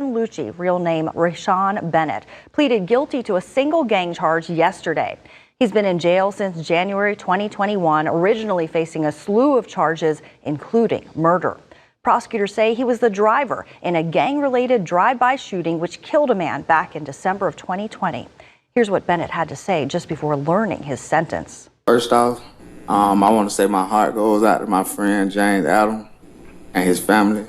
YFN Lucci, real name Rashawn Bennett, pleaded guilty to a single gang charge yesterday. He's been in jail since January 2021, originally facing a slew of charges, including murder. Prosecutors say he was the driver in a gang-related drive-by shooting which killed a man back in December of 2020. Here's what Bennett had to say just before learning his sentence. First off, I want to say my heart goes out to my friend James Adam and his family.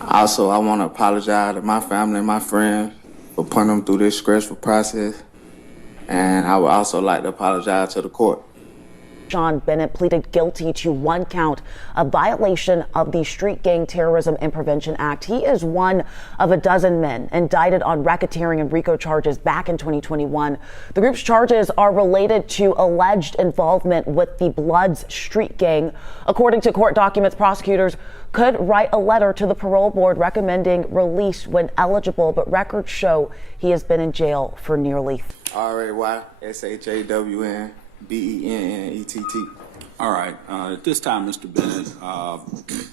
Also, I want to apologize to my family and my friends for putting them through this stressful process. And I would also like to apologize to the court. Rashawn Bennett pleaded guilty to one count of violation of the Street Gang Terrorism and Prevention Act. He is one of a dozen men indicted on racketeering and RICO charges back in 2021. The group's charges are related to alleged involvement with the Bloods street gang. According to court documents, prosecutors could write a letter to the parole board recommending release when eligible, but records show he has been in jail for nearly RAYSHAWNBENNETT. All right. At this time, Mr. Bennett,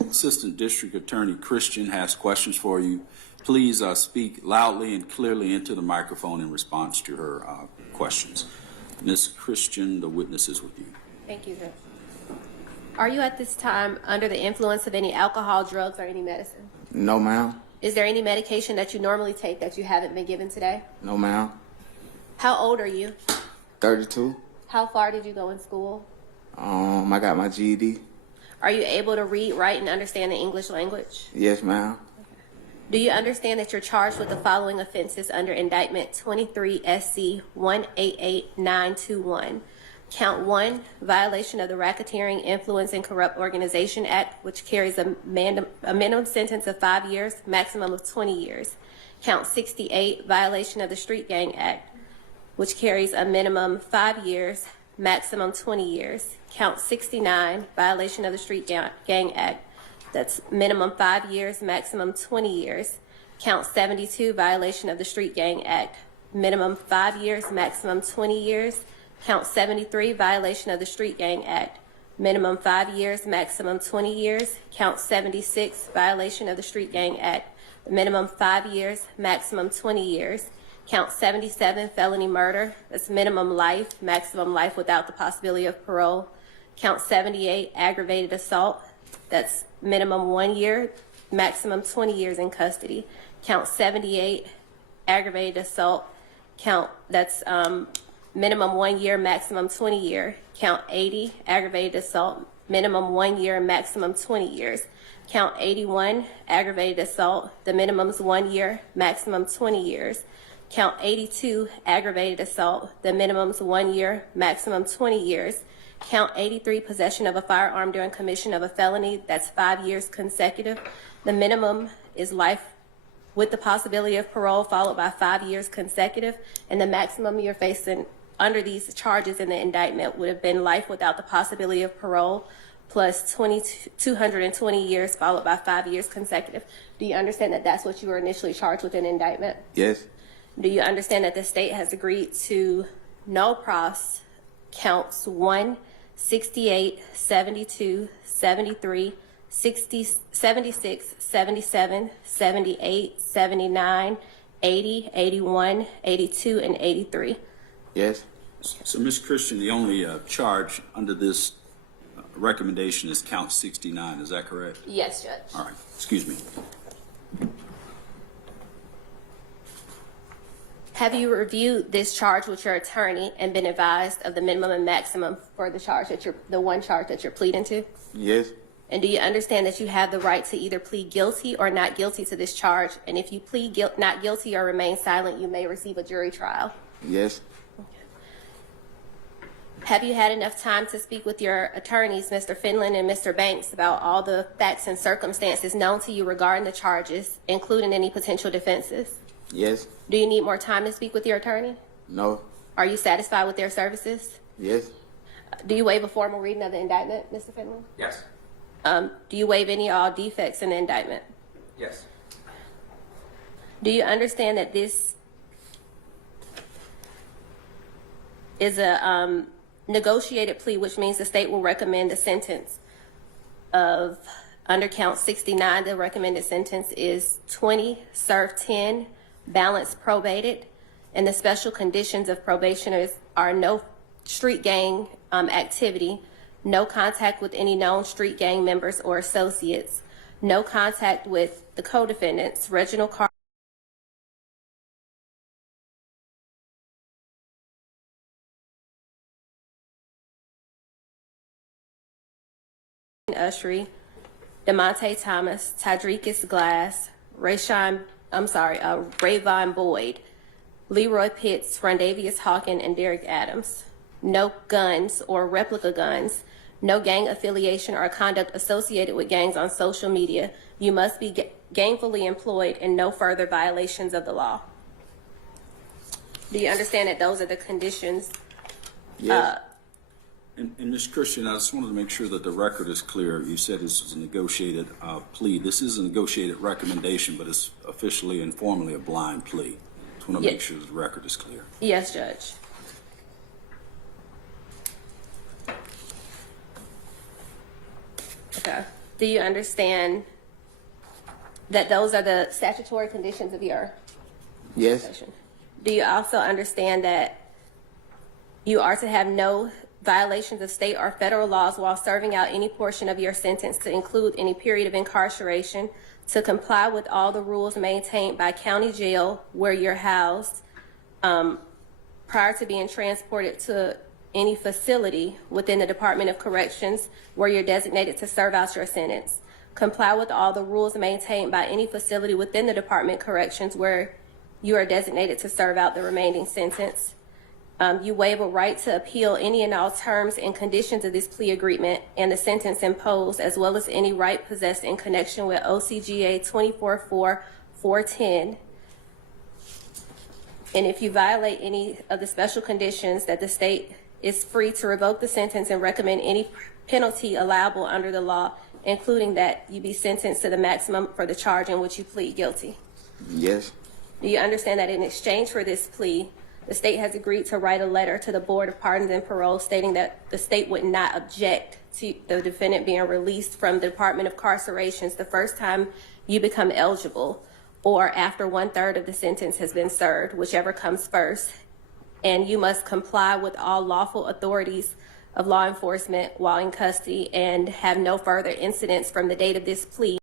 Assistant District Attorney Christian has questions for you. Please speak loudly and clearly into the microphone in response to her questions. Ms. Christian, the witness is with you. Thank you, Judge. Are you at this time under the influence of any alcohol, drugs, or any medicine? No, ma'am. Is there any medication that you normally take that you haven't been given today? No, ma'am. How old are you? 32. How far did you go in school? I got my GED. Are you able to read, write, and understand the English language? Yes, ma'am. Do you understand that you're charged with the following offenses under indictment 23 SC 188921? Count 1, violation of the Racketeering, Influence, and Corrupt Organization Act, which carries a minimum sentence of 5 years, maximum of 20 years. Count 68, violation of the Street Gang Act, which carries a minimum 5 years, maximum 20 years. Count 69, violation of the Street Gang Act, that's minimum 5 years, maximum 20 years. Count 72, violation of the Street Gang Act, minimum 5 years, maximum 20 years. Count 73, violation of the Street Gang Act, minimum 5 years, maximum 20 years. Count 76, violation of the Street Gang Act, minimum 5 years, maximum 20 years. Count 77, felony murder, that's minimum life, maximum life without the possibility of parole. Count 78, aggravated assault, that's minimum 1 year, maximum 20 years in custody. Count 78, aggravated assault, that's minimum 1 year, maximum 20 year. Count 80, aggravated assault, minimum 1 year, maximum 20 years. Count 81, aggravated assault, the minimum's 1 year, maximum 20 years. Count 82, aggravated assault, the minimum's 1 year, maximum 20 years. Count 83, possession of a firearm during commission of a felony, that's 5 years consecutive. The minimum is life with the possibility of parole, followed by 5 years consecutive, and the maximum you're facing under these charges in the indictment would have been life without the possibility of parole, plus 220 years, followed by 5 years consecutive. Do you understand that that's what you were initially charged with in the indictment? Yes. Do you understand that the state has agreed to no pros counts 1, 68, 72, 73, 60, 76, 77, 78, 79, 80, 81, 82, and 83? Yes. So, Ms. Christian, the only charge under this recommendation is count 69. Is that correct? Yes, Judge. All right. Excuse me. Have you reviewed this charge with your attorney and been advised of the minimum and maximum for the charge that the one charge that you're pleading to? Yes. And do you understand that you have the right to either plead guilty or not guilty to this charge? And if you plead not guilty or remain silent, you may receive a jury trial. Yes. Have you had enough time to speak with your attorneys, Mr. Finland and Mr. Banks, about all the facts and circumstances known to you regarding the charges, including any potential defenses? Yes. Do you need more time to speak with your attorney? No. Are you satisfied with their services? Yes. Do you waive a formal reading of the indictment, Mr. Finland? Yes. Do you waive any or all defects in the indictment? Yes. Do you understand that this is a negotiated plea, which means the state will recommend a sentence of Under count 69, the recommended sentence is 20, serve 10, balance probated, and the special conditions of probationers are no street gang activity, no contact with any known street gang members or associates, no contact with the co-defendants, Reginald Carter, Ushery, DeMonte Thomas, Tydrekus Glass, Rayvon Boyd, Leroy Pitts, Rondavius Hawkins, and Derek Adams. No guns or replica guns, no gang affiliation or conduct associated with gangs on social media. You must be gainfully employed and no further violations of the law. Do you understand that those are the conditions? Yes. And Ms. Christian, I just wanted to make sure that the record is clear. You said this was a negotiated plea. This is a negotiated recommendation, but it's officially and formally a blind plea. Just want to make sure the record is clear. Yes, Judge. Okay. Do you understand that those are the statutory conditions of your Yes. Do you also understand that you are to have no violations of state or federal laws while serving out any portion of your sentence, to include any period of incarceration, to comply with all the rules maintained by county jail where you're housed prior to being transported to any facility within the Department of Corrections where you're designated to serve out your sentence, comply with all the rules maintained by any facility within the Department of Corrections where you are designated to serve out the remaining sentence. You waive a right to appeal any and all terms and conditions of this plea agreement and the sentence imposed, as well as any right possessed in connection with OCGA 24-4-410. And if you violate any of the special conditions, that the state is free to revoke the sentence and recommend any penalty allowable under the law, including that you be sentenced to the maximum for the charge in which you plead guilty. Yes. Do you understand that in exchange for this plea, the state has agreed to write a letter to the Board of Pardons and Parole stating that the state would not object to the defendant being released from the Department of Carcerations the first time you become eligible, or after 1/3 of the sentence has been served, whichever comes first. And you must comply with all lawful authorities of law enforcement while in custody and have no further incidents from the date of this plea